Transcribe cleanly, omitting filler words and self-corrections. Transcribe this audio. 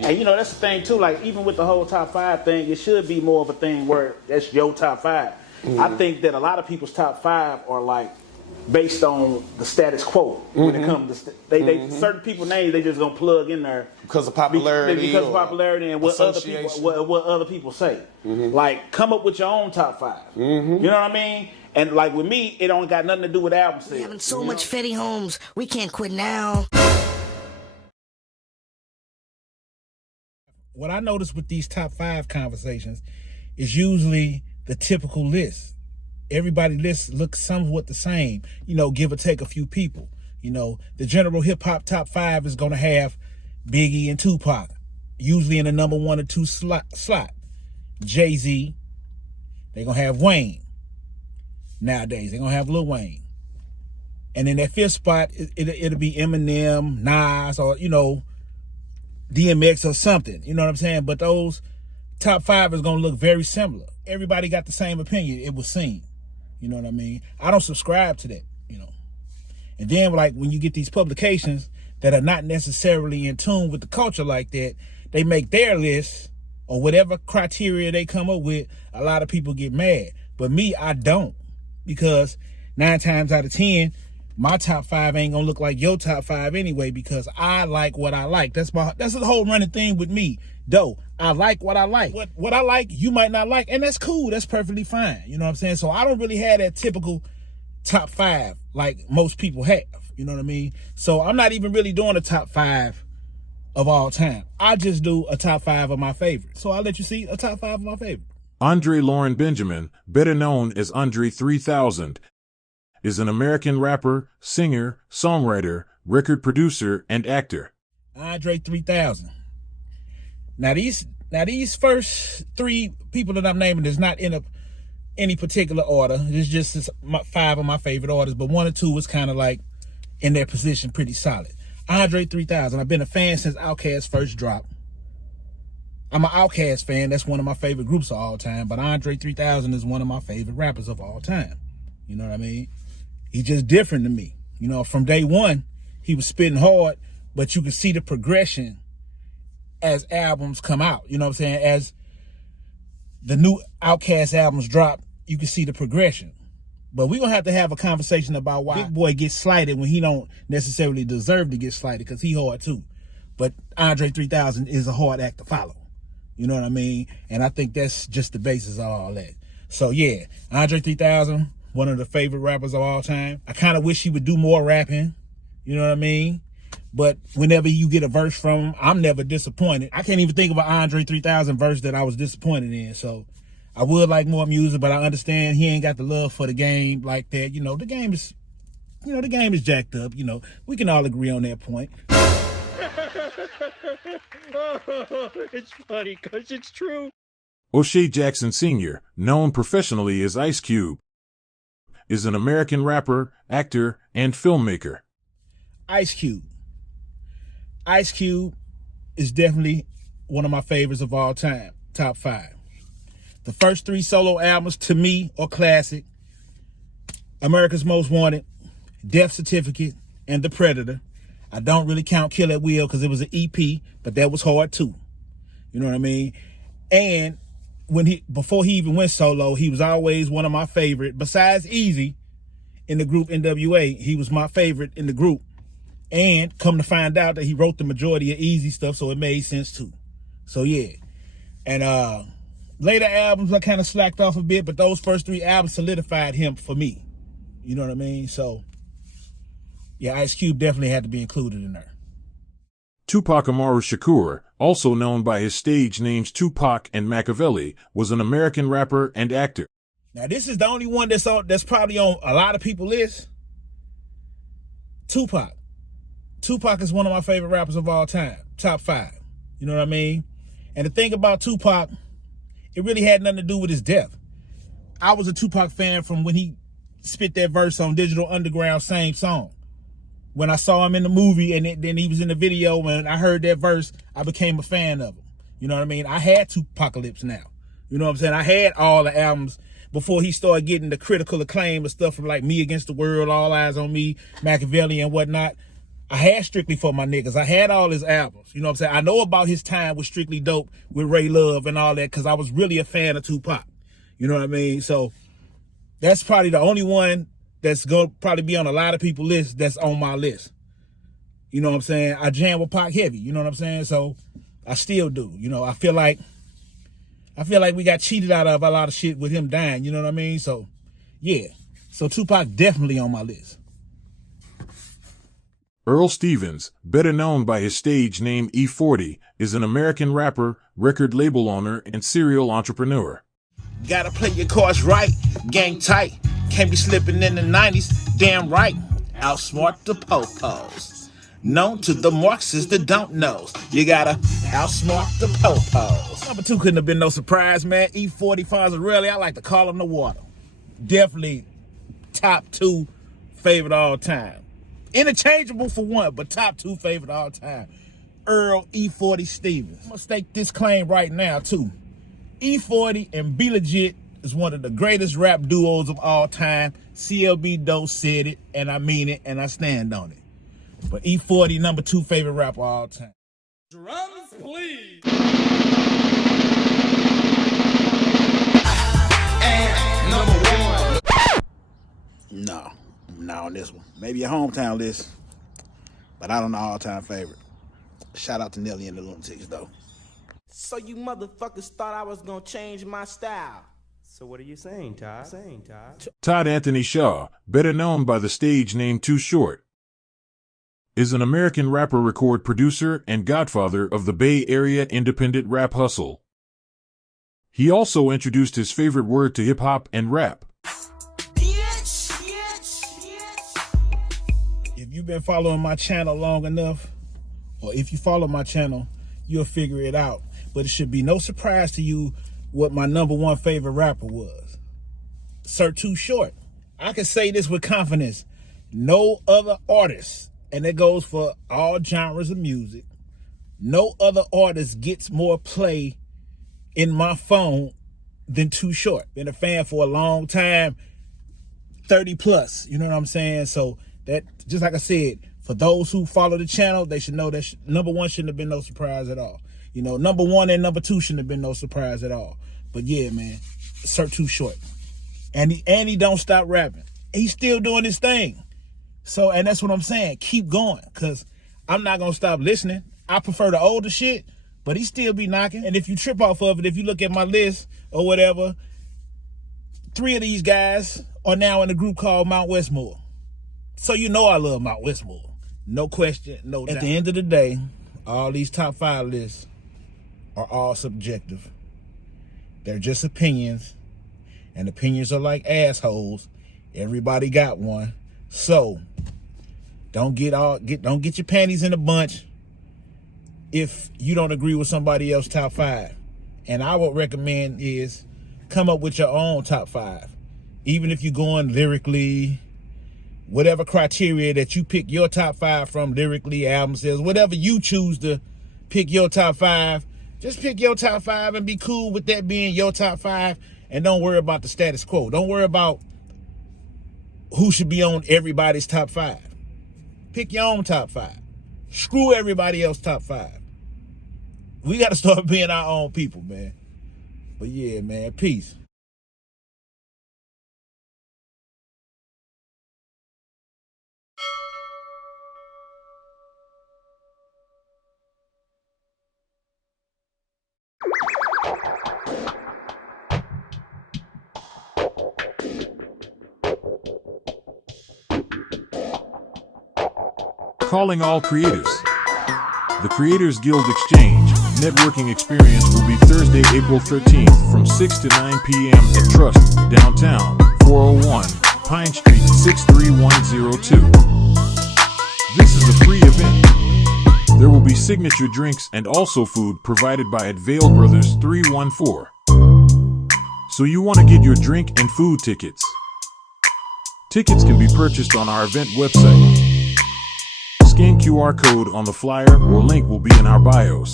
And you know, that's the thing too, like even with the whole top 5 thing, it should be more of a thing where that's your top 5. I think that a lot of people's top 5 are like based on the status quo when it comes to they certain people names they just gonna plug in there because of popularity, and what other people say. Like come up with your own top 5. You know what I mean? And like with me, it don't got nothing to do with album sales. We having so much Fetty Homes, we can't quit now. What I notice with these top 5 conversations is usually the typical list. Everybody's list looks somewhat the same, you know, give or take a few people. You know, the general hip hop top 5 is going to have Biggie and Tupac, usually in the number 1 or 2 slot. Jay-Z, they're going to have Wayne. Nowadays, they're going to have Lil Wayne. And in that 5th spot, it'll be Eminem, Nas, or, you know, DMX or something, you know what I'm saying? But those top 5 is going to look very similar. Everybody got the same opinion, it would seem. You know what I mean? I don't subscribe to that, you know. And then, like, when you get these publications that are not necessarily in tune with the culture like that, they make their list or whatever criteria they come up with, a lot of people get mad. But me, I don't. Because 9 times out of 10, my top 5 ain't gonna look like your top 5 anyway, because I like what I like. That's the whole running thing with me. Though I like what I like. What I like, you might not like, and that's cool. That's perfectly fine. You know what I'm saying? So I don't really have that typical top 5 like most people have. You know what I mean? So I'm not even really doing a top 5 of all time. I just do a top 5 of my favorites. So I'll let you see a top 5 of my favorites. Andre Lauren Benjamin, better known as Andre 3000, is an American rapper, singer, songwriter, record producer, and actor. Andre 3000. Now these first 3 people that I'm naming is not in any particular order. It's just 5 of my favorite artists, but 1 or 2 is kind of like in their position pretty solid. Andre 3000. I've been a fan since Outkast first dropped. I'm an Outkast fan. That's one of my favorite groups of all time. But Andre 3000 is one of my favorite rappers of all time. You know what I mean? He's just different to me. You know, from day one, he was spitting hard, but you could see the progression as albums come out. You know what I'm saying? As the new Outkast albums drop, you can see the progression. But we're going to have a conversation about why Big Boy gets slighted when he don't necessarily deserve to get slighted, because he hard too. But Andre 3000 is a hard act to follow. You know what I mean? And I think that's just the basis of all that. So yeah, Andre 3000, one of the favorite rappers of all time. I kind of wish he would do more rapping. You know what I mean? But whenever you get a verse from him, I'm never disappointed. I can't even think of an Andre 3000 verse that I was disappointed in. So I would like more music, but I understand he ain't got the love for the game like that. You know, the game is jacked up. You know, we can all agree on that point. It's funny because it's true. O'Shea Jackson Sr., known professionally as Ice Cube, is an American rapper, actor, and filmmaker. Ice Cube. Ice Cube is definitely one of my favorites of all time. Top 5. The first 3 solo albums to me are classic. America's Most Wanted, Death Certificate, and The Predator. I don't really count Kill at Will because it was an EP, but that was hard too. You know what I mean? And before he even went solo, he was always one of my favorite. Besides Easy in the group NWA, he was my favorite in the group. And come to find out that he wrote the majority of Easy stuff, so it made sense too. So yeah. And later albums I kind of slacked off a bit, but those first 3 albums solidified him for me. You know what I mean? So yeah, Ice Cube definitely had to be included in there. Tupac Shakur, also known by his stage names Tupac and Machiavelli, was an American rapper and actor. Now this is the only one that's probably on a lot of people's list. Tupac. Tupac is one of my favorite rappers of all time. Top 5. You know what I mean? And the thing about Tupac, it really had nothing to do with his death. I was a Tupac fan from when he spit that verse on Digital Underground, same song. When I saw him in the movie and then he was in the video, when I heard that verse, I became a fan of him. You know what I mean? I had Tupacalypse Now. You know what I'm saying? I had all the albums before he started getting the critical acclaim and stuff from like Me Against the World, All Eyes on Me, Machiavelli and whatnot. I had Strictly for My Niggas. I had all his albums. You know what I'm saying? I know about his time with Strictly Dope, with Ray Love and all that, because I was really a fan of Tupac. You know what I mean? So that's probably the only one that's going to probably be on a lot of people's list that's on my list. You know what I'm saying? I jam with Pac heavy. You know what I'm saying? So I still do. You know, I feel like we got cheated out of a lot of shit with him dying. You know what I mean? So, yeah. So Tupac definitely on my list. Earl Stevens, better known by his stage name E40, is an American rapper, record label owner, and serial entrepreneur. Gotta play your cards right, gang tight. Can't be slipping in the 90s, damn right. Outsmart the po-pos. Known to the Marxists that don't know. You gotta outsmart the po-pos. Number 2 couldn't have been no surprise, man. E40 Fonzarelli, I like to call him the water. Definitely top 2 favorite all time. Interchangeable for one, but top 2 favorite all time. Earl E40 Stevens. I'm gonna stake this claim right now too. E40 and Be Legit is one of the greatest rap duos of all time. CLB Dope said it, and I mean it, and I stand on it. But E40, number 2 favorite rapper of all time. Drums, please. And number 1. No, I'm not on this one. Maybe a hometown list, but I don't know all-time favorite. Shout out to Nelly and the Lunatics, though. So you motherfuckers thought I was gonna change my style. So what are you saying, Todd? Todd Anthony Shaw, better known by the stage name Too Short, is an American rapper, record producer, and godfather of the Bay Area independent rap hustle. He also introduced his favorite word to hip-hop and rap. If you've been following my channel long enough, or if you follow my channel, you'll figure it out. But it should be no surprise to you what my number 1 favorite rapper was. Sir Too Short. I can say this with confidence. No other artist, and it goes for all genres of music, no other artist gets more play in my phone than Too Short. Been a fan for a long time, 30 plus, you know what I'm saying? So that, just like I said, for those who follow the channel, they should know that number 1 shouldn't have been no surprise at all. You know, number 1 and number 2 shouldn't have been no surprise at all. But yeah, man, Sir Too Short. And he don't stop rapping. He's still doing his thing. So, and that's what I'm saying. Keep going, because I'm not going to stop listening. I prefer the older shit, but he still be knocking. And if you trip off of it, if you look at my list or whatever, 3 of these guys are now in a group called Mount Westmore. So you know I love Mount Westmore. No question, no doubt. At the end of the day, all these top 5 lists are all subjective. They're just opinions, and opinions are like assholes. Everybody got one. So don't get your panties in a bunch if you don't agree with somebody else's top 5. And I would recommend is come up with your own top 5. Even if you're going lyrically, whatever criteria that you pick your top 5 from, lyrically, album sales, whatever you choose to pick your top 5, just pick your top 5 and be cool with that being your top 5, and don't worry about the status quo. Don't worry about who should be on everybody's top 5. Pick your own top 5. Screw everybody else's top 5. We got to start being our own people, man. But yeah, man, peace. Calling all creators. The Creators Guild Exchange networking experience will be Thursday, April 13th from 6 to 9 p.m. at Trust, downtown, 401 Pine Street, 63102. This is a free event. There will be signature drinks and also food provided by Advale Brothers 314. So you want to get your drink and food tickets. Tickets can be purchased on our event website. Scan QR code on the flyer or link will be in our bios.